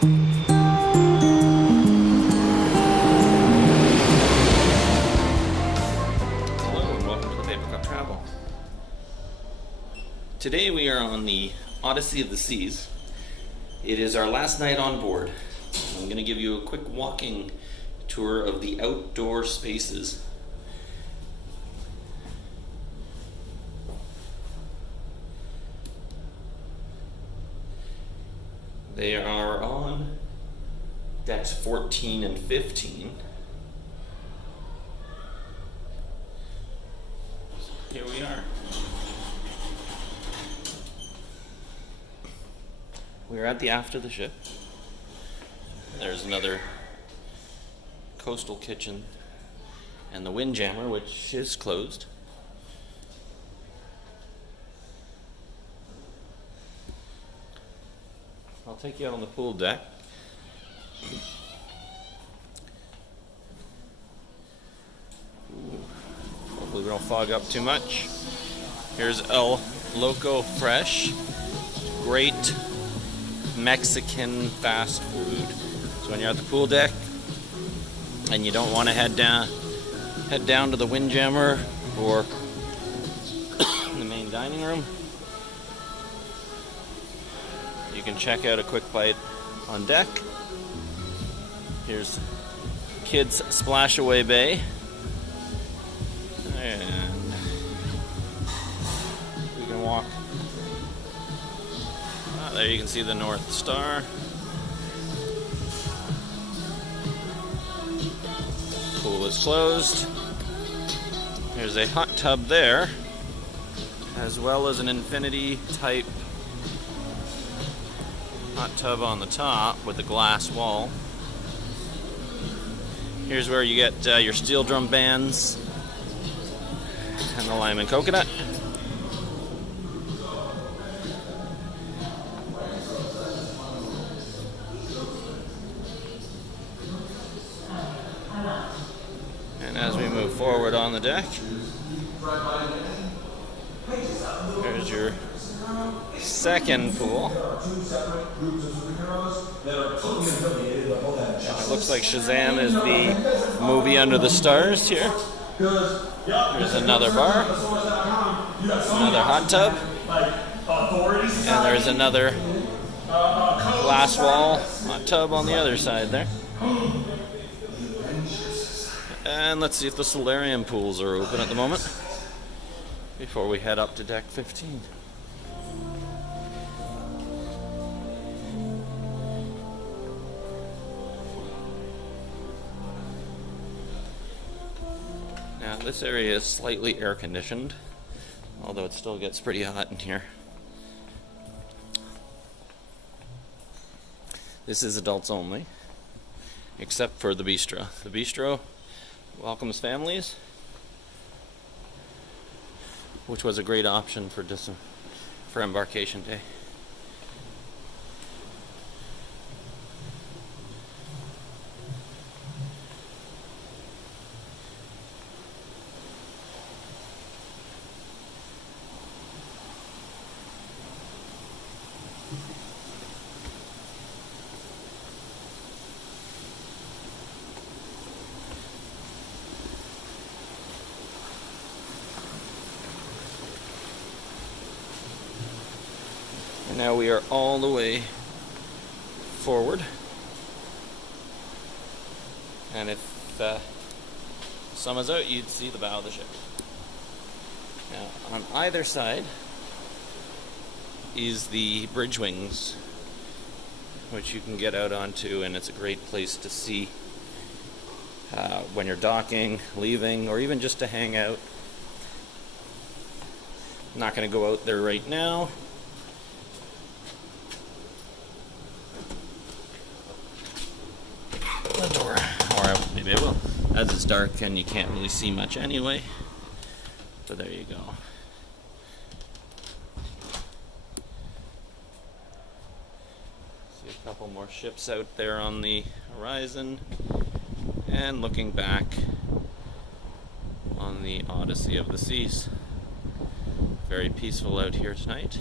Today we are on the Odyssey of the Seas. It is our last night on board. I'm going to give you a quick walking tour of the outdoor spaces. They are on decks 14 and 15. Here we are. We're at the aft of the ship. There's another coastal kitchen and the windjammer, which is closed. I'll take you out on the pool deck. Hopefully we don't fog up too much. Here's El Loco Fresh. Great Mexican fast food. So when you're at the pool deck and you don't want to head down to the windjammer or the main dining room, you can check out a quick bite on deck. Here's kids splash away bay, and we can walk. There you can see the North Star. Pool is closed. There's a hot tub there, as well as an infinity type hot tub on the top with a glass wall. Here's where you get your steel drum bands and the lime and coconut. As we move forward on the deck, there's your second pool. And it looks like Shazam is the movie under the stars here. There's another bar, another hot tub, and there's another glass wall hot tub on the other side there. And let's see if the Solarium pools are open at the moment before we head up to deck 15. Now this area is slightly air conditioned, although it still gets pretty hot in here. This is adults only, except for the bistro. The bistro welcomes families, which was a great option for embarkation day. Now we are all the way forward, and if the sun was out, you'd see the bow of the ship. Now on either side is the bridge wings, which you can get out onto, and it's a great place to see when you're docking, leaving, or even just to hang out. I'm not going to go out there right now. The door, or maybe I will, as it's dark and you can't really see much anyway. But there you go. See a couple more ships out there on the horizon, and looking back on the Odyssey of the Seas. Very peaceful out here tonight.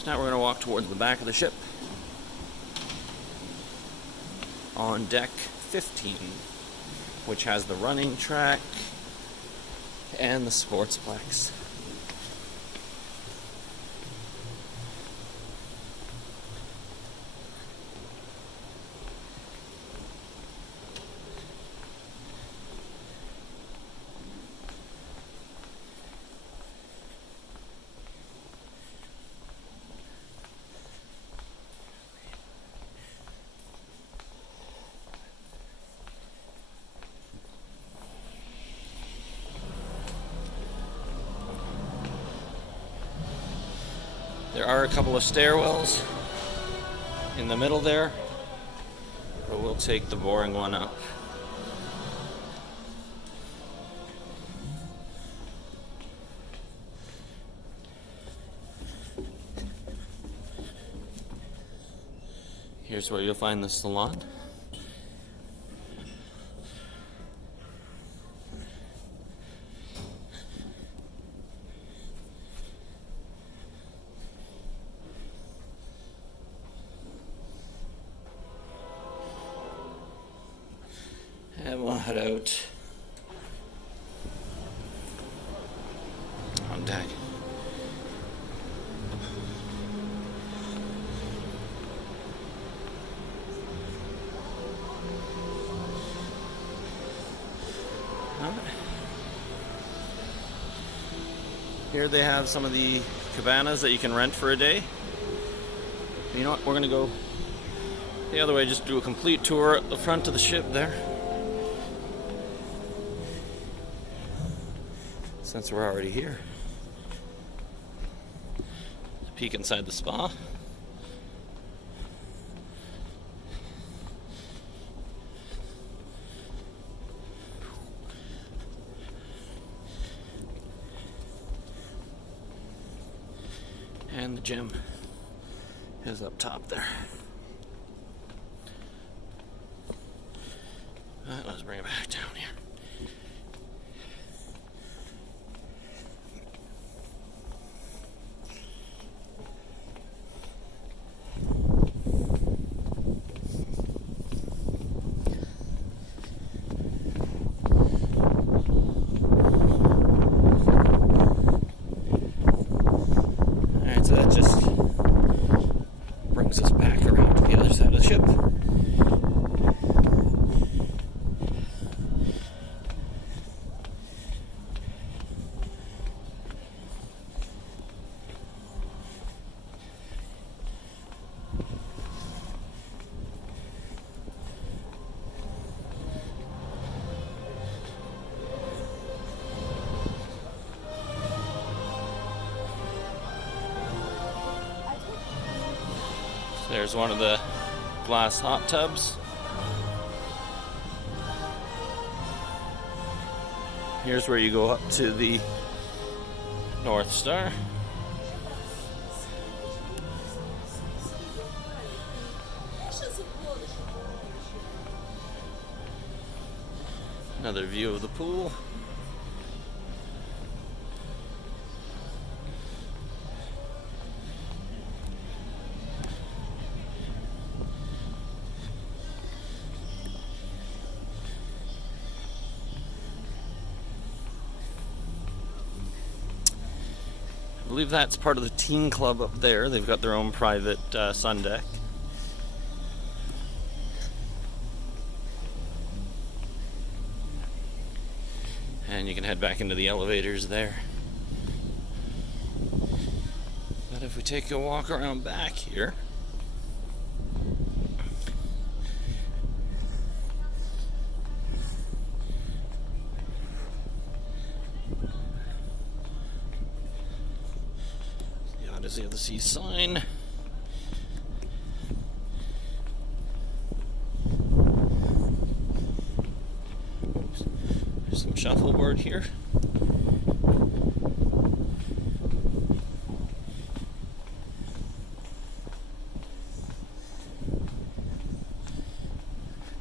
So now we're going to walk towards the back of the ship on deck 15, which has the running track and the Sportsplex. There are a couple of stairwells in the middle there, but we'll take the boring one up. Here's where you'll find the salon. And we'll head out on deck. Here they have some of the cabanas that you can rent for a day. You know what? We're going to go the other way, just do a complete tour at the front of the ship there. Since we're already here. Let's peek inside the spa. And the gym is up top there. Let's bring it back down here. So that just brings us back around to the other side of the ship. There's one of the glass hot tubs. Here's where you go up to the North Star. Another view of the pool. I believe that's part of the teen club up there. They've got their own private sun deck. And you can head back into the elevators there. But if we take a walk around back here, the Odyssey of the Sea sign. There's some shuffleboard here.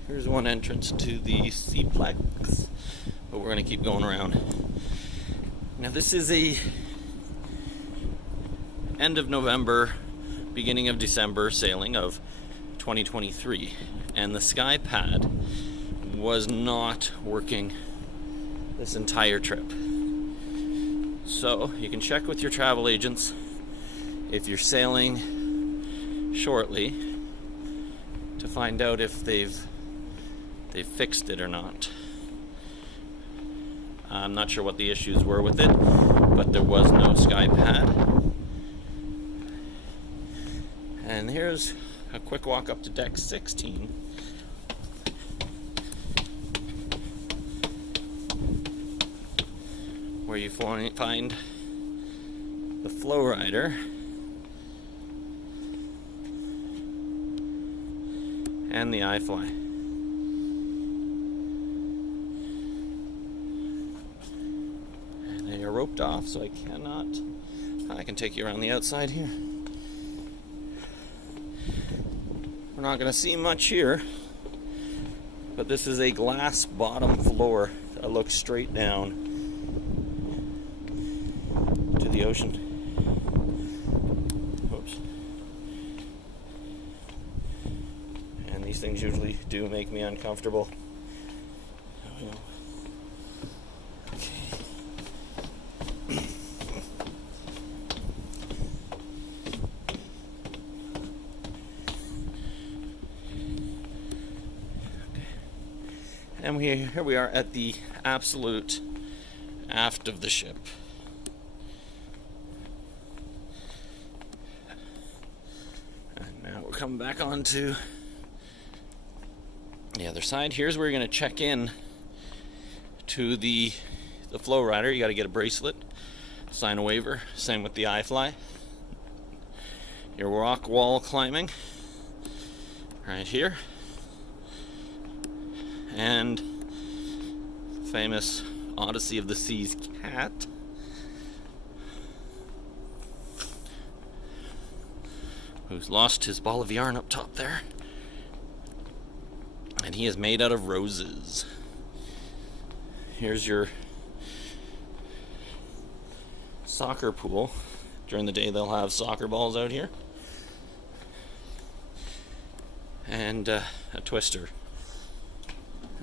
Here's one entrance to the SeaPlex, but we're going to keep going around. Now this is a end of November beginning of December sailing of 2023, and the sky pad was not working this entire trip. So you can check with your travel agents if you're sailing shortly to find out if they've fixed it or not. I'm not sure what the issues were with it, but there was no sky pad. And here's a quick walk up to deck 16. Where you find the flow rider and the iFly. And they are roped off, so I can take you around the outside here. We're not going to see much here, but this is a glass bottom floor that looks straight down to the ocean. Oops. And these things usually do make me uncomfortable. There we go. And here we are at the absolute aft of the ship. And now we're coming back onto the other side. Here's where you're going to check in to the flow rider. You got to get a bracelet, sign a waiver. Same with the iFly. Your rock wall climbing right here. And famous Odyssey of the Seas cat. Who's lost his ball of yarn up top there. And he is made out of roses. Here's your soccer pool. During the day they'll have soccer balls out here. And a twister.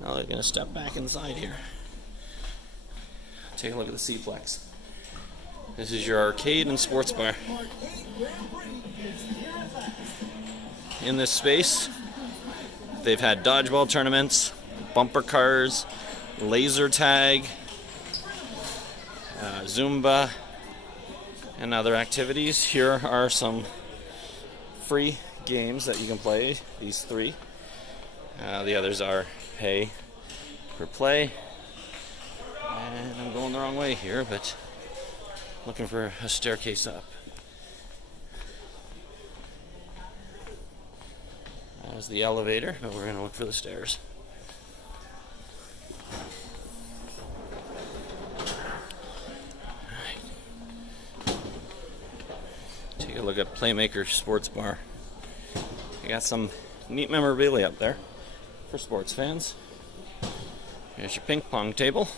Now they're going to step back inside here. Take a look at the SeaPlex. This is your arcade and sports bar. In this space, they've had dodgeball tournaments, bumper cars, laser tag, Zumba, and other activities. Here are some free games that you can play, these three. The others are pay per play. And I'm going the wrong way here, but looking for a staircase up. There's the elevator, but we're going to look for the stairs. Take a look at Playmaker Sports Bar. You got some neat memorabilia up there for sports fans. Here's your ping pong table.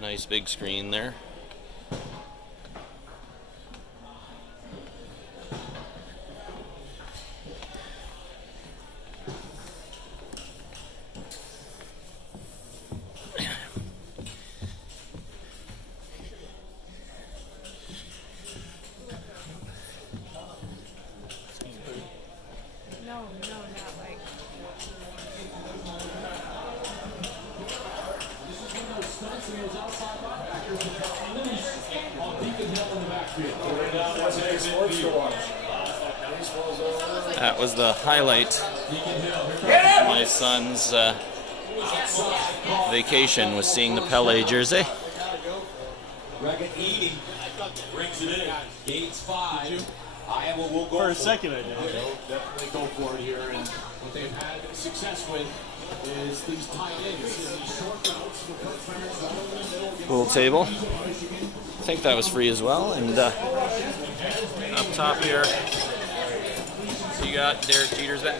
Nice big screen there. No, not like. That was the highlight of my son's vacation, was seeing the Pele jersey. Brings it in. Gates 5. Iowa will go for a second. I did. They'll definitely go for it here, and what they've had success with is these tight ends. These short routes with Coach Ferentz right over the middle. Pool table. I think that was free as well. And up top here, you got Derek Jeter's back.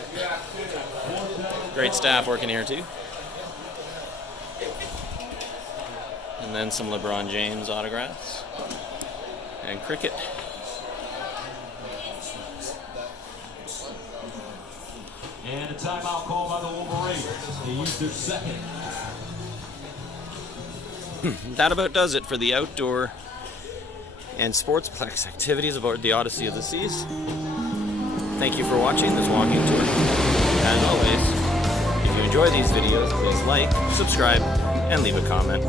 Great staff working here too. And then some LeBron James autographs. And cricket. And a timeout call by the Wolverines. They used their second. That about does it for the outdoor and Sportsplex activities aboard the Odyssey of the Seas. Thank you for watching this walking tour. As always, if you enjoy these videos, please like, subscribe, and leave a comment.